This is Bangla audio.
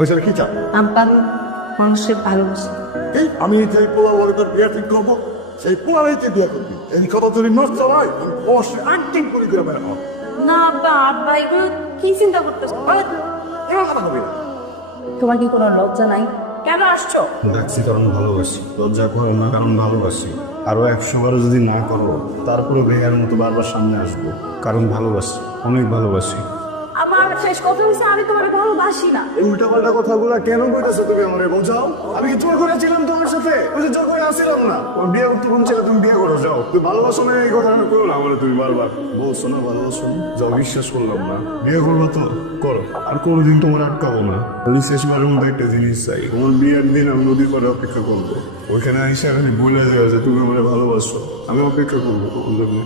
ওই কি চাপ আমপান মানুষের ভালোবাসা। এই আমি যে পোলা বলে তোর বিয়ে ঠিক করবো সেই পোলারাইতে বিয়ে করবি এই কথা যদি নষ্ট হয় আমি অবশ্যই আন্টিং করে করে বেড়াবো না আব্বা, আব্বা এগুলো কি চিন্তা করতেছো? এবার কথা হবে না। তোমার কি কোনো লজ্জা নাই? কেন আসছো? ডাকছি কারণ ভালোবাসি, লজ্জা করো না কারণ ভালোবাসি। আরো 100 বারও যদি না করো তারপরে বেহার মতো বারবার সামনে আসবো, কারণ ভালোবাসি, অনেক ভালোবাসি। আমার শেষ কথা হচ্ছে আমি তোমাকে ভালোবাসি না। এই উল্টাপাল্টা কথাগুলো কেন বলতেছো তুমি আমারে বোঝাও? আমি কি জোর করেছিলাম তোমার সাথে? ওই যে জোর করে আসছিলাম না, ওর বিয়ে করতে কোন ছেলে তুমি বিয়ে করো যাও। তুমি ভালোবাসো না এই কথা করো না আমারে, তুমি বারবার বলছো না ভালোবাসো না, যাও বিশ্বাস করলাম না। বিয়ে করবো তো করো, আর কোনোদিন তোমার আটকাবো না। আমি শেষবারের মধ্যে একটা জিনিস চাই, তোমার বিয়ের দিন আমি নদীর পাড়ে অপেক্ষা করবো, ওইখানে এসে আমি বলে দেওয়া যে তুমি আমারে ভালোবাসো, আমি অপেক্ষা করবো তোমার জন্য।